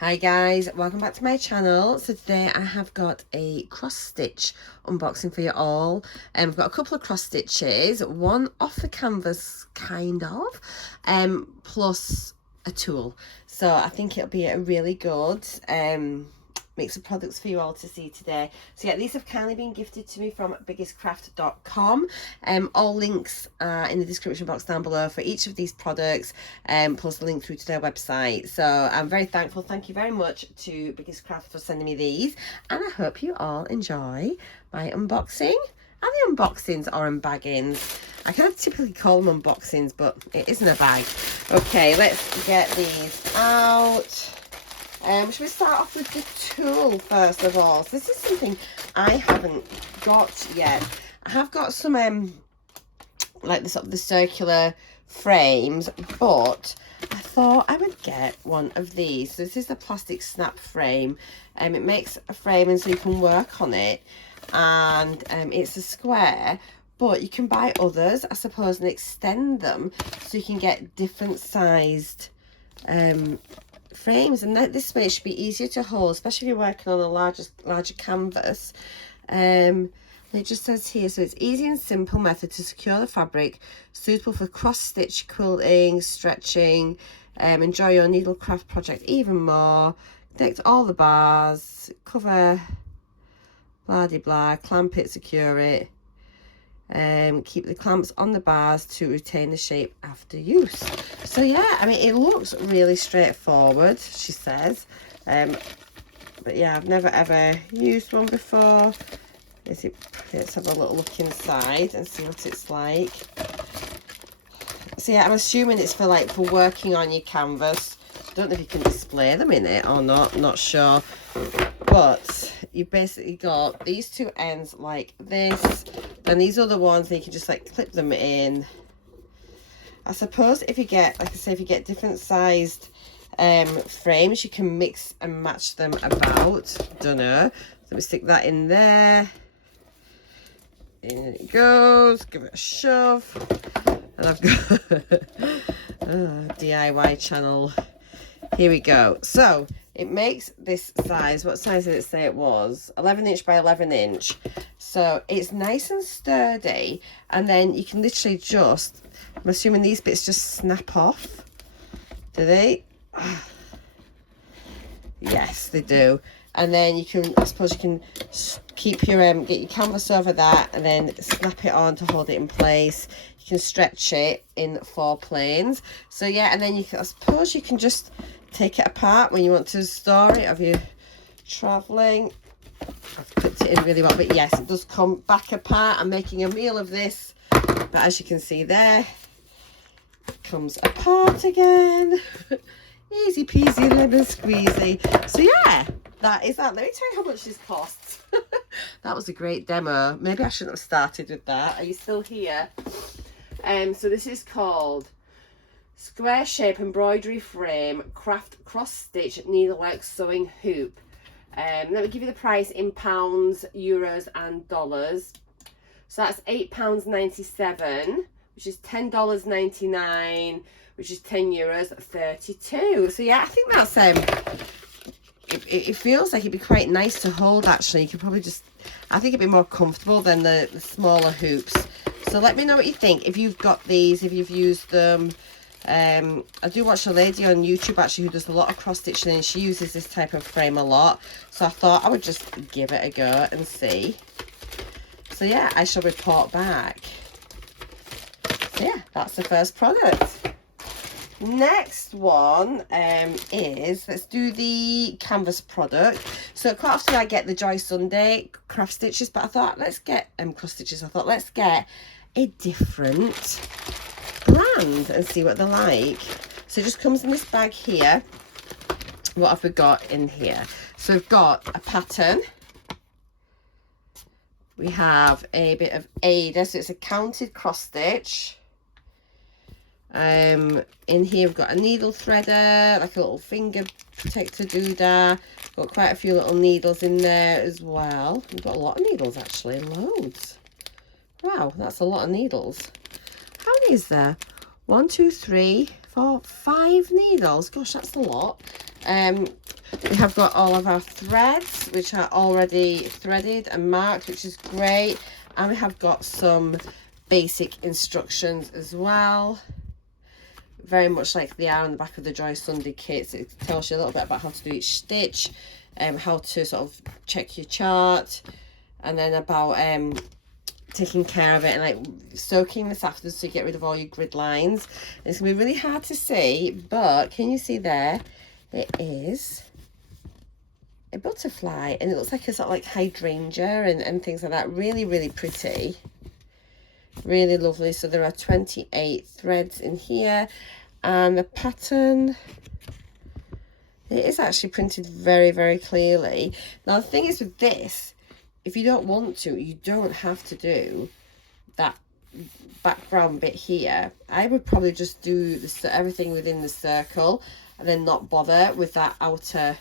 Hi guys, welcome back to my channel. So today I have got a cross stitch unboxing for you all. I've got a couple of cross stitches, one off the canvas kind of, plus a tulle. So I think it'll be a really good mix of products for you all to see today. So yeah, these have kindly been gifted to me from biggestcraft.com. All links are in the description box down below for each of these products, plus a link through to their website. So I'm very thankful. Thank you very much to Biggest Craft for sending me these, and I hope you all enjoy my unboxing. Are they unboxings or unbaggings? I kind of typically call them unboxings, but it isn't a bag. Okay, let's get these out. Should we start off with the tulle first of all? So this is something I haven't got yet. I have got some like the sort of the circular frames, but I thought I would get one of these. So this is the plastic snap frame. It makes a frame and so you can work on it, and it's a square, but you can buy others, I suppose, and extend them so you can get different sized frames, and this way it should be easier to hold, especially if you're working on a larger canvas. It just says here, so it's easy and simple method to secure the fabric, suitable for cross stitch, quilting, stretching. Enjoy your needlecraft project even more. Connect all the bars, cover, blah de blah, clamp it, secure it. Keep the clamps on the bars to retain the shape after use. So yeah, I mean, it looks really straightforward, she says, but yeah, I've never ever used one before. Let's have a little look inside and see what it's like. So yeah, I'm assuming it's for working on your canvas. Don't know if you can display them in it or not, not sure, but you've basically got these two ends like this, and these other ones, and you can just clip them in. I suppose if you get, like I say, if you get different sized frames, you can mix and match them about. Don't know. Let me stick that in there. In it goes. Give it a shove. And I've got DIY channel. Here we go. So it makes this size. What size did it say it was? 11 inch by 11 inch. So it's nice and sturdy, and then you can literally just, I'm assuming these bits just snap off. Do they? Yes, they do. And then you can, I suppose you can keep your get your canvas over that and then snap it on to hold it in place. You can stretch it in 4 planes. So yeah, and then you can, I suppose you can just take it apart when you want to store it if you're traveling. I've clipped it in really well, but yes, it does come back apart. I'm making a meal of this, but as you can see there, it comes apart again. Easy peasy lemon squeezy. So yeah, that is that. Let me tell you how much this costs. That was a great demo. Maybe I shouldn't have started with that. Are you still here? So this is called Square Shape Embroidery Frame Craft Cross Stitch Needlework Sewing Hoop. Let me give you the price in pounds, euros and dollars. So that's £8.97, which is $10.99, which is €10 32. So yeah, I think that's it feels like it'd be quite nice to hold actually. You could probably just, I think it'd be more comfortable than the smaller hoops. So let me know what you think, if you've got these, if you've used them. I do watch a lady on YouTube actually who does a lot of cross stitching, and she uses this type of frame a lot, so I thought I would just give it a go and see. So yeah, I shall report back. So yeah, that's the first product. Next one is, let's do the canvas product. So quite often I get the Joy Sunday craft stitches, but I thought let's get cross stitches. I thought let's get a different brand and see what they're like. So it just comes in this bag here. What have we got in here? So we've got a pattern. We have a bit of Ada, so it's a counted cross stitch. In here we've got a needle threader, like a little finger protector doodah. Got quite a few little needles in there as well. We've got a lot of needles actually, loads. Wow, that's a lot of needles. How many is there? 1, 2, 3, 4, 5 needles. Gosh, that's a lot. We have got all of our threads, which are already threaded and marked, which is great. And we have got some basic instructions as well, very much like they are on the back of the Joy Sunday kits. It tells you a little bit about how to do each stitch, how to sort of check your chart, and then about taking care of it and like soaking this after so you get rid of all your grid lines. It's gonna be really hard to see, but can you see there? It is a butterfly, and it looks like a sort of like hydrangea and things like that. Really, really pretty. Really lovely. So there are 28 threads in here, and the pattern, it is actually printed very, very clearly. Now the thing is with this, if you don't want to, you don't have to do that background bit here. I would probably just do this, everything within the circle, and then not bother with that outer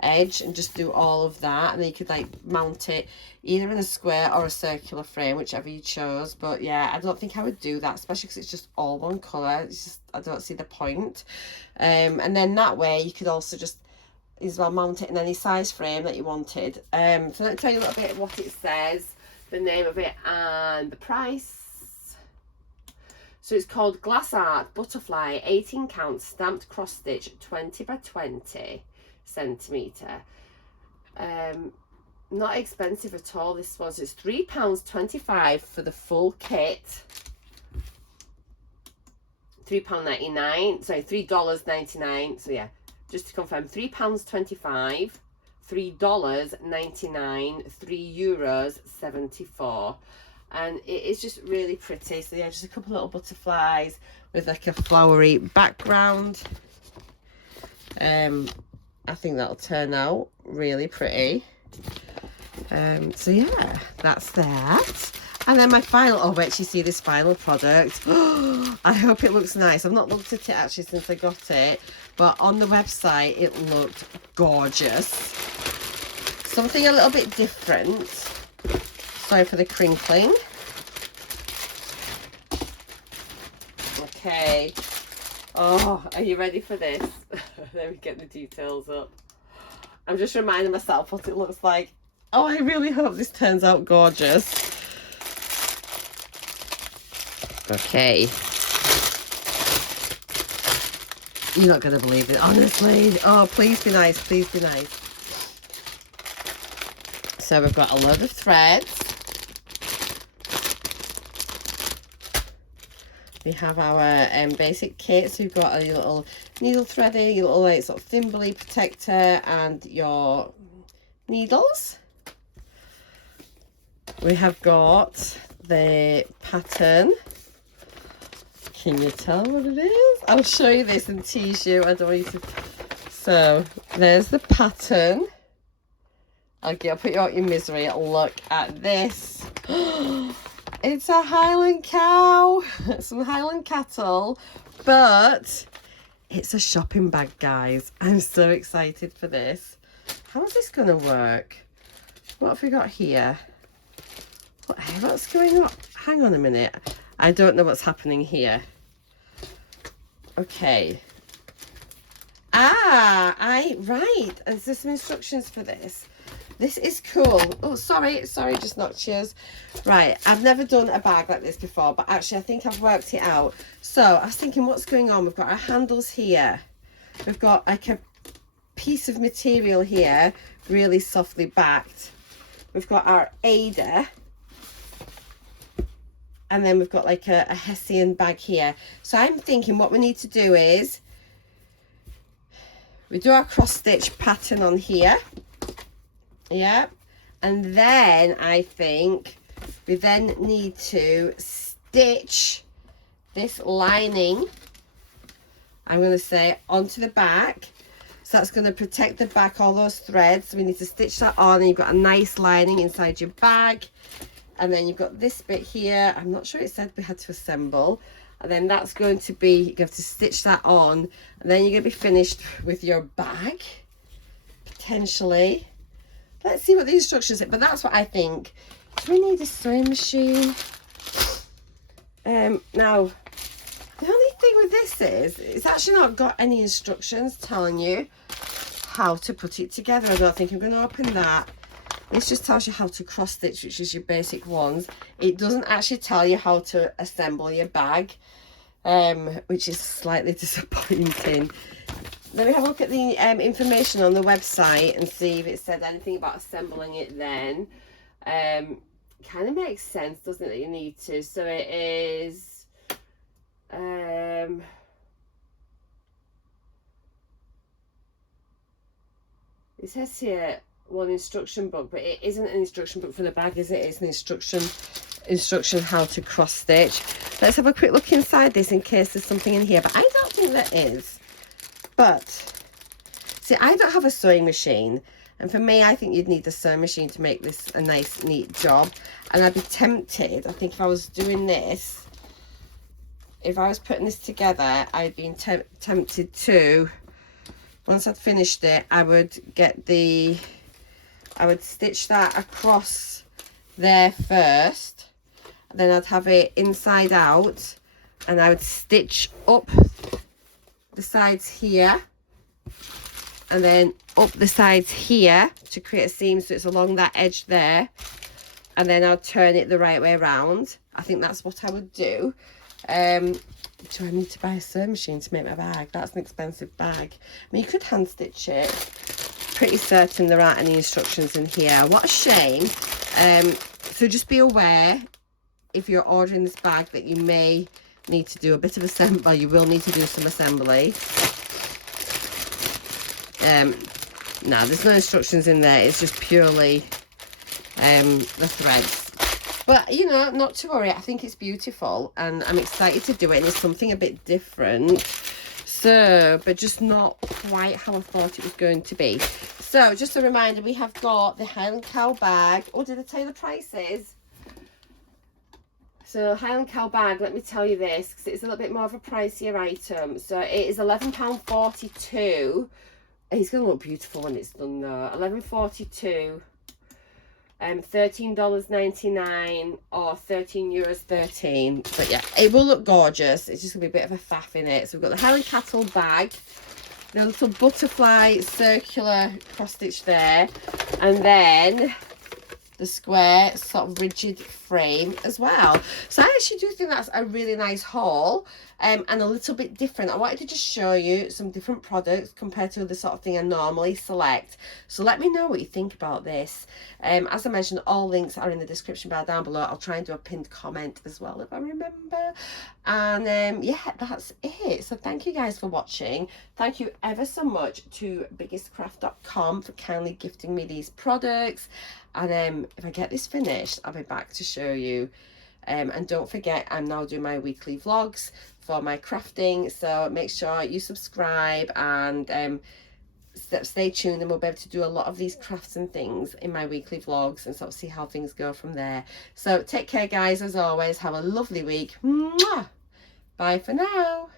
edge and just do all of that. And then you could like mount it either in a square or a circular frame, whichever you chose. But yeah, I don't think I would do that, especially because it's just all one colour. It's just, I don't see the point. And then that way you could also just as well mount it in any size frame that you wanted. So let me tell you a little bit what it says, the name of it and the price. So it's called Glass Art Butterfly 18 count stamped cross stitch 20 by 20 centimetre. Not expensive at all, this was. It's £3.25 for the full kit. £3.99, sorry, $3.99. So yeah, just to confirm, £3.25, $3.99, €3.74. And it is just really pretty. So yeah, just a couple little butterflies with like a flowery background. I think that'll turn out really pretty. So yeah, that's that. And then my final, oh wait, you see this final product. I hope it looks nice. I've not looked at it actually since I got it, but on the website it looked gorgeous. Something a little bit different. Sorry for the crinkling. Okay. Oh, are you ready for this? Let me get the details up. I'm just reminding myself what it looks like. Oh, I really hope this turns out gorgeous. Okay. You're not going to believe it, honestly. Oh, please be nice. Please be nice. So we've got a load of threads. We have our basic kit. So we've got a little needle threading, a little like sort of thimbley protector, and your needles. We have got the pattern. Can you tell what it is? I'll show you this and tease you. I don't want you to. So there's the pattern. I'll put you out your misery. Look at this. It's a Highland cow. Some Highland cattle. But it's a shopping bag, guys. I'm so excited for this. How is this going to work? What have we got here? What's going on? Hang on a minute. I don't know what's happening here. Okay. Right. And there's some instructions for this. This is cool. Oh, sorry, just knocked yours. Right, I've never done a bag like this before, but actually I think I've worked it out. So I was thinking, what's going on? We've got our handles here. We've got like a piece of material here, really softly backed. We've got our aider. And then we've got like a Hessian bag here. So I'm thinking what we need to do is we do our cross stitch pattern on here. Yeah. And then I think we then need to stitch this lining, I'm going to say, onto the back. So that's going to protect the back, all those threads. So we need to stitch that on, and you've got a nice lining inside your bag. And then you've got this bit here. I'm not sure it said we had to assemble. And then that's going to be, you have to stitch that on. And then you're going to be finished with your bag, potentially. Let's see what the instructions say. But that's what I think. Do we need a sewing machine? Now, the only thing with this is, it's actually not got any instructions telling you how to put it together. I don't think I'm going to open that. This just tells you how to cross stitch, which is your basic ones. It doesn't actually tell you how to assemble your bag, which is slightly disappointing. Let me have a look at the information on the website and see if it said anything about assembling it then. Kind of makes sense, doesn't it, that you need to. So it is... it says here one instruction book, but it isn't an instruction book for the bag, is it? It's an instruction how to cross stitch. Let's have a quick look inside this in case there's something in here, but I don't think there is. But see, I don't have a sewing machine, and for me, I think you'd need the sewing machine to make this a nice neat job. And I'd be tempted, I think, if I was doing this, if I was putting this together, I'd be tempted to, once I'd finished it, I would stitch that across there first, then I'd have it inside out, and I would stitch up the sides here and then up the sides here to create a seam so it's along that edge there, and then I'll turn it the right way around. I think that's what I would do. Do I need to buy a sewing machine to make my bag? That's an expensive bag. I mean, you could hand stitch it. Pretty certain there aren't any instructions in here. What a shame. So just be aware, if you're ordering this bag, that you may need to do a bit of assembly. You will need to do some assembly. No, there's no instructions in there. It's just purely the threads. But, you know, not to worry. I think it's beautiful and I'm excited to do it. And it's something a bit different. So, but just not quite how I thought it was going to be. So, just a reminder, we have got the Highland Cow bag. Oh, did I tell you the prices? So, Highland Cow bag, let me tell you this, because it's a little bit more of a pricier item. So, it is £11.42. It's going to look beautiful when it's done though. £11.42. $13.99 or €13.13. But yeah, it will look gorgeous. It's just gonna be a bit of a faff in it. So we've got the Highland Cattle bag, the little butterfly circular cross stitch there, and then the square sort of rigid frame as well. So I actually do think that's a really nice haul, and a little bit different. I wanted to just show you some different products compared to the sort of thing I normally select. So let me know what you think about this. As I mentioned, all links are in the description bar down below. I'll try and do a pinned comment as well if I remember. And yeah, that's it. So thank you guys for watching. Thank you ever so much to biggestcraft.com for kindly gifting me these products. And if I get this finished, I'll be back to show you. And don't forget, I'm now doing my weekly vlogs for my crafting, so make sure you subscribe and stay tuned, and we'll be able to do a lot of these crafts and things in my weekly vlogs and sort of see how things go from there. So take care guys, as always, have a lovely week. Mwah! Bye for now.